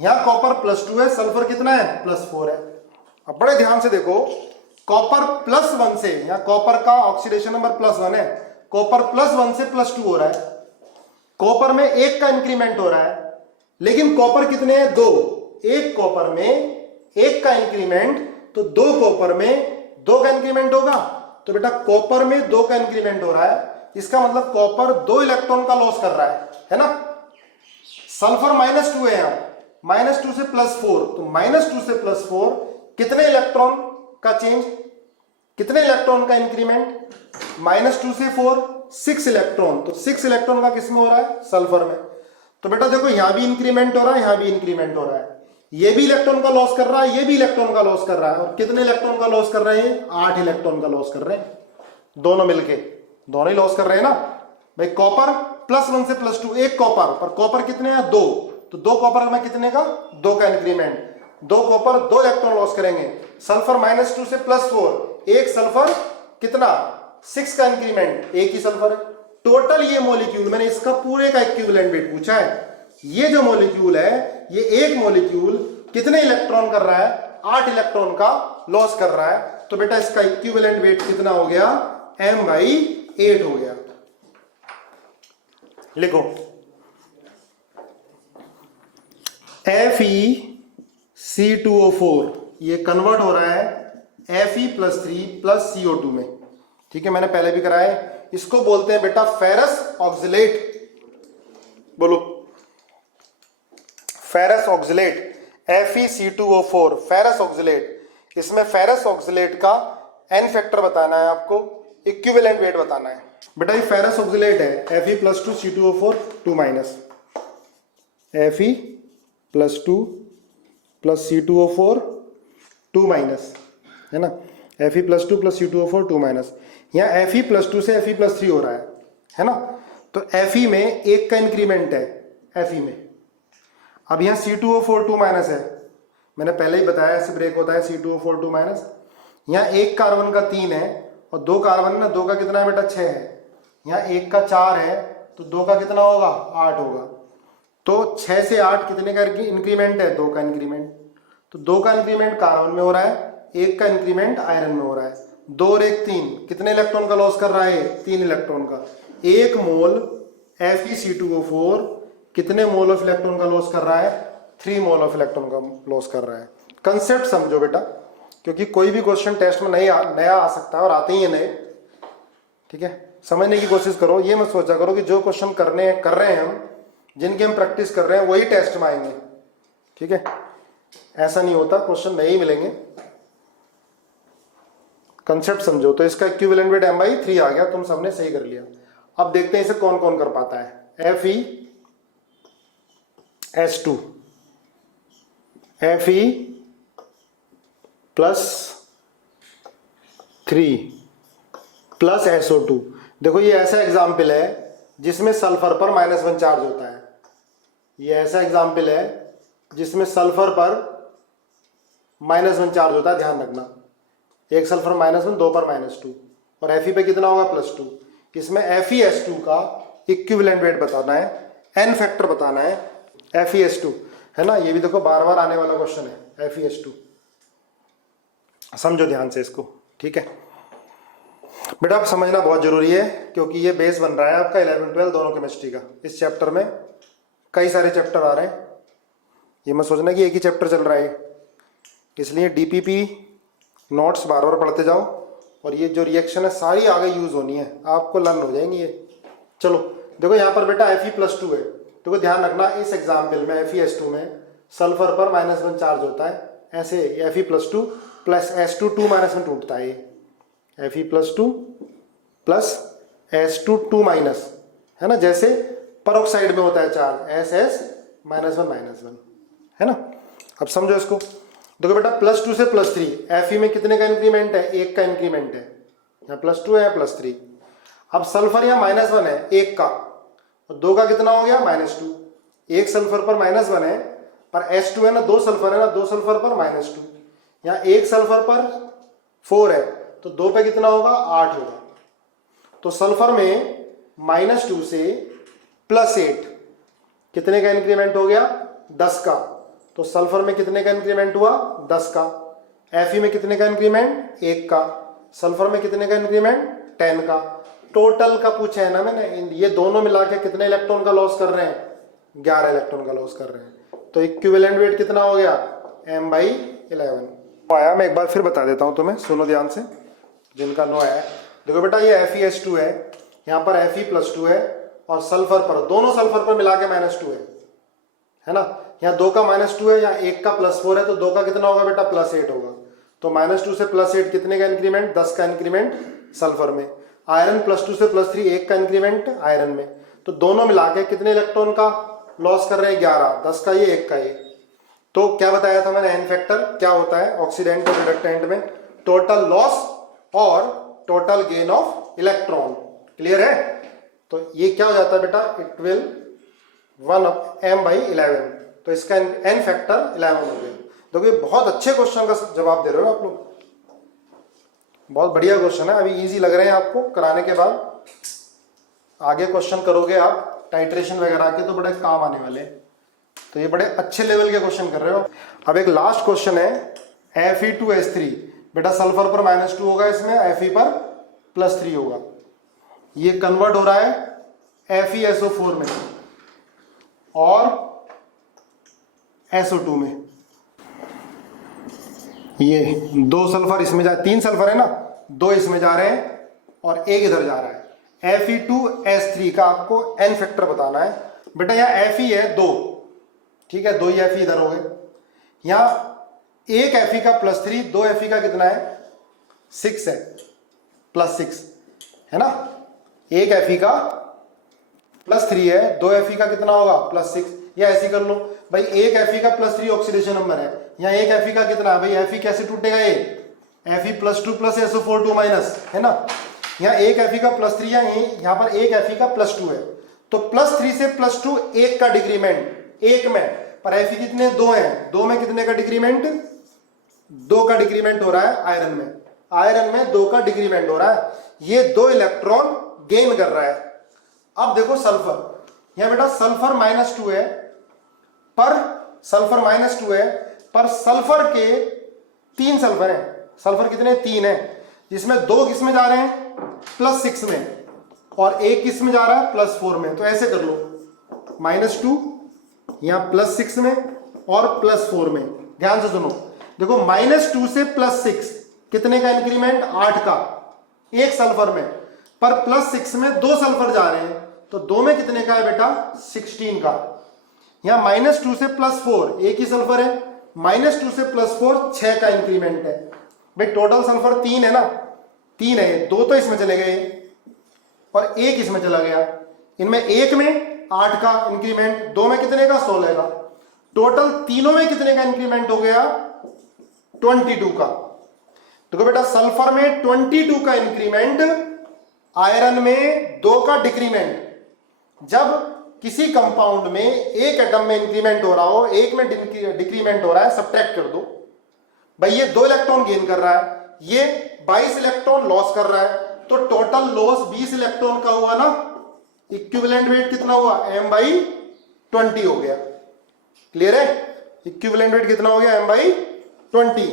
यहां कॉपर +2 है, सल्फर कितना है +4 है। अब बड़े ध्यान से देखो, कॉपर +1 से, यहां कॉपर का ऑक्सीडेशन नंबर +1 है, कॉपर +1 से +2 हो रहा है, कॉपर में 1 का इंक्रीमेंट हो रहा है, लेकिन कॉपर कितने हैं 2, एक कॉपर में 1 का इंक्रीमेंट, तो 2 कॉपर में 2 का इंक्रीमेंट होगा, तो बेटा कॉपर में 2 का इंक्रीमेंट हो रहा है, इसका मतलब कॉपर 2 इलेक्ट्रॉन का लॉस कर रहा है ना। सल्फर -2 है, यहां -2 से +4, तो -2 से +4 कितने इलेक्ट्रॉन का चेंज, कितने इलेक्ट्रॉन का इंक्रीमेंट, -2 से 4 6 इलेक्ट्रॉन, तो 6 इलेक्ट्रॉन का किसमें हो रहा है, सल्फर में। तो बेटा देखो यहां भी इंक्रीमेंट हो रहा है, यहां भी इंक्रीमेंट हो रहा है, ये भी इलेक्ट्रॉन का लॉस कर रहा है, ये भी इलेक्ट्रॉन का लॉस कर रहा है। और कितने इलेक्ट्रॉन का लॉस कर रहे हैं? 8 इलेक्ट्रॉन का लॉस कर रहे हैं, दोनों मिलके, दोनों ही लॉस कर रहे हैं ना भाई। कॉपर +1 से +2, एक कॉपर पर, कॉपर कितने हैं? 2, तो 2 कॉपर में कितने का? 2 का इंक्रीमेंट, 2 कॉपर 2 इलेक्ट्रॉन लॉस करेंगे। सल्फर -2 से +4, एक सल्फर कितना? 6 का इंक्रीमेंट, एक ही सल्फर है। टोटल ये मॉलिक्यूल, मैंने इसका पूरे का इक्विवेलेंट वेट पूछा है। ये जो मॉलिक्यूल है, ये एक मॉलिक्यूल कितने इलेक्ट्रॉन कर रहा है? 8 इलेक्ट्रॉन का लॉस कर रहा है। तो बेटा इसका इक्विवेलेंट वेट कितना हो गया? m/8 हो गया। लिखो FeC2O4 ये कन्वर्ट हो रहा है Fe+3 CO2 में। ठीक है, मैंने पहले भी कराया है। इसको बोलते हैं बेटा फेरस ऑक्सलेट। बोलो, ferrous oxalate, FeC2O4 ferrous oxalate. इसमें फेरस ऑक्सलेट का n फैक्टर बताना है आपको, इक्विवेलेंट वेट बताना है। बेटा ये फेरस ऑक्सलेट है, Fe+2 C2O4 2 Fe+2 C2O4 2 है ना, Fe+2 C2O4 2 यहाँ Fe+2 से Fe+3 हो रहा है ना। तो Fe में एक का इंक्रीमेंट है, Fe में। अब यहाँ C2O4 2 है, मैंने पहले ही बताया ऐसे ब्रेक होता है C2O4 2 यहाँ एक कार्बन का 3 है और 2 कार्बन ना, 2 का कितना है बेटा? 6 है। यहाँ एक का 4 है तो 2 का कितना होगा? 8 होगा। तो 6 से 8 कितने का इंक्रीमेंट है? 2 का इंक्रीमेंट। तो 2 का इंक्रीमेंट कार्बन में हो रहा है, एक का इंक्रीमेंट आयरन में हो रहा है। 2 और 1 3, कितने इलेक्ट्रॉन का लॉस कर रहा है? 3 इलेक्ट्रॉन का। 1 मोल FeC2O4 कितने मोल ऑफ इलेक्ट्रॉन का लॉस कर रहा है? 3 मोल ऑफ इलेक्ट्रॉन का लॉस कर रहा है। कंसेप्ट समझो बेटा, क्योंकि कोई भी क्वेश्चन टेस्ट में नया आ सकता है और आते ही है नए। ठीक है, समझने की कोशिश करो। ये मत सोचा करो कि जो क्वेश्चन कर रहे हैं हम, जिनकी हम प्रैक्टिस कर रहे हैं वही टेस्ट में आएंगे। ठीक है, ऐसा नहीं होता, क्वेश्चन नए ही मिलेंगे। कंसेप्ट समझो। तो इसका इक्विवेलेंट वेट m/3 आ गया, तुम सबने सही कर लिया। अब देखते हैं इसे कौन कौन कर पाता है। FeS2 Fe+3 SO2। देखो ये ऐसा एग्जाम्पल है जिसमें सल्फर पर -1 चार्ज होता है। ये ऐसा एग्जाम्पल है जिसमें सल्फर पर -1 चार्ज होता है, ध्यान रखना। एक सल्फर -1, 2 पर -2 और Fe पे कितना होगा? +2। इसमें FeS2 का इक्विवेलेंट वेट बताना है, n फैक्टर बताना है FeS2, है ना। ये भी देखो बार बार आने वाला क्वेश्चन है FeS2, समझो ध्यान से इसको। ठीक है बेटा, आप समझना बहुत जरूरी है, क्योंकि ये बेस बन रहा है आपका 11-12 दोनों केमिस्ट्री का। इस चैप्टर में कई सारे चैप्टर आ रहे हैं, ये मत सोचना कि एक ही चैप्टर चल रहा है। इसलिए DPP नोट्स बार बार पढ़ते जाओ, और ये जो रिएक्शन है सारी आगे यूज होनी है, आपको लर्न हो जाएंगी ये। चलो देखो यहाँ पर बेटा Fe+2 है, तो ध्यान रखना इस एग्जाम्पल में FeS2 में सल्फर पर -1 चार्ज होता है। ऐसे Fe+2 S2 2 में टूटता है, ये Fe+2 S2 2 है ना, जैसे परोक्साइड में होता है चार्ज SS -1 है ना। अब समझो इसको। देखो बेटा +2 से +3, Fe में कितने का इंक्रीमेंट है? एक का इंक्रीमेंट है, यहाँ +2 है +3। अब सल्फर यहाँ -1 है, एक का, और 2 का कितना हो गया? -2। एक सल्फर पर -1 है, पर S2 है ना, 2 सल्फर है ना, 2 सल्फर पर -2। यहाँ एक सल्फर पर 4 है, तो 2 पे कितना होगा? 8 होगा। तो सल्फर में -2 से +8 कितने का इंक्रीमेंट हो गया? 10 का। तो सल्फर में कितने का इंक्रीमेंट हुआ? 10 का। Fe में कितने का इंक्रीमेंट? 1 का। सल्फर में कितने का इंक्रीमेंट? 10 का। टोटल का पूछा है ना मैंने, ये दोनों मिला के कितने इलेक्ट्रॉन का लॉस कर रहे हैं? 11 इलेक्ट्रॉन का लॉस कर रहे हैं। तो इक्विवेलेंट वेट कितना हो गया? m/11 आया। मैं एक बार फिर बता देता हूं तुम्हें, सुनो ध्यान से जिनका नो है। देखो बेटा ये FeS2 है, यहाँ पर Fe+2 है, और सल्फर पर, दोनों सल्फर पर मिला के -2 है ना। यहाँ 2 का -2 है, यहाँ 1 का +4 है, तो 2 का कितना होगा बेटा? +8 होगा। तो -2 से +8 कितने का इंक्रीमेंट? 10 का इंक्रीमेंट सल्फर में। आयरन +2 से +3 1 का इंक्रीमेंट आयरन में। तो दोनों मिला के कितने इलेक्ट्रॉन का लॉस कर रहे हैं? 11। 10 का ये, 1 का ये। तो क्या बताया था मैंने, एन फैक्टर क्या होता है ऑक्सीडेंट और रिडक्टेंट में, टोटल लॉस और total gain of electron. Clear है? तो ये क्या हो जाता है बेटा, इट विल 1m/11, तो इसका एन फैक्टर 11 हो गया। देखो बहुत अच्छे क्वेश्चन का जवाब दे रहे हो आप लोग, बहुत बढ़िया क्वेश्चन है। अभी इजी लग रहे हैं आपको, कराने के बाद आगे क्वेश्चन करोगे आप टाइट्रेशन वगैरह के तो बड़े काम आने वाले हैं। तो ये बड़े अच्छे लेवल के क्वेश्चन कर रहे हो। अब एक लास्ट क्वेश्चन है Fe2S3, बेटा सल्फर पर -2 होगा, इसमें Fe पर +3 होगा। ये कन्वर्ट हो रहा है FeSO4 में और SO2 में। ये 2 सल्फर इसमें जा, 3 सल्फर है ना, 2 इसमें जा रहे हैं और 1 इधर जा रहा है। Fe2S3 का आपको एन फैक्टर बताना है। बेटा यहाँ Fe है 2, ठीक है, 2 ही Fe इधर हो गए। यहाँ 1 Fe का +3, 2 Fe का कितना है 6 है, +6 है ना। 1 Fe का +3 है, 2 Fe का कितना होगा +6, या ऐसे कर लो भाई, 1 Fe का +3 ऑक्सीडेशन नंबर है, यहाँ 1 Fe का कितना है भाई, Fe कैसे टूटेगा, ये Fe +2 + SO4 2- है ना। यहाँ 1 Fe का +3 है, यहाँ पर 1 Fe का +2 है, तो +3 से +2 1 का डिक्रीमेंट 1 में, पर Fe कितने 2 हैं, 2 में कितने का डिक्रीमेंट, 2 का डिक्रीमेंट हो रहा है आयरन में, आयरन में 2 का डिक्रीमेंट हो रहा है, ये 2 इलेक्ट्रॉन गेन कर रहा है। अब देखो सल्फर, यहां बेटा सल्फर -2 है, पर सल्फर -2 है, पर सल्फर के 3 सल्फर हैं, सल्फर कितने 3 है, जिसमें 2 किस में जा रहे हैं +6 में और 1 किस में जा रहा है +4 में। तो ऐसे कर लो, -2 यहां +6 में और +4 में। ध्यान से सुनो, देखो -2 से +6 कितने का इंक्रीमेंट, 8 का, 1 सल्फर में, पर +6 में 2 सल्फर जा रहे हैं, तो 2 में कितने का है बेटा 16 का। यहां -2 से +4 1 ही सल्फर है, -2 से +4 6 का इंक्रीमेंट है भाई। टोटल सल्फर 3 है ना, 3 है, 2 तो इसमें चले गए और 1 इसमें चला गया। इनमें 1 में 8 का इंक्रीमेंट, 2 में कितने का 16 का, टोटल तीनों में कितने का इंक्रीमेंट हो गया 22 का। तो बेटा सल्फर में 22 का इंक्रीमेंट, आयरन में 2 का डिक्रीमेंट। जब किसी कंपाउंड में एक एटम में इंक्रीमेंट हो रहा हो, एक में डिक्रीमेंट हो रहा है, सब्ट्रैक्ट कर दो भाई, ये 2 इलेक्ट्रॉन गेन कर रहा है, ये 22 इलेक्ट्रॉन लॉस कर रहा है, तो टोटल लॉस 20 इलेक्ट्रॉन का हुआ ना, इक्विवेलेंट वेट कितना हुआ m/20 हो गया। क्लियर है? इक्विवेलेंट वेट कितना हो गया m/20।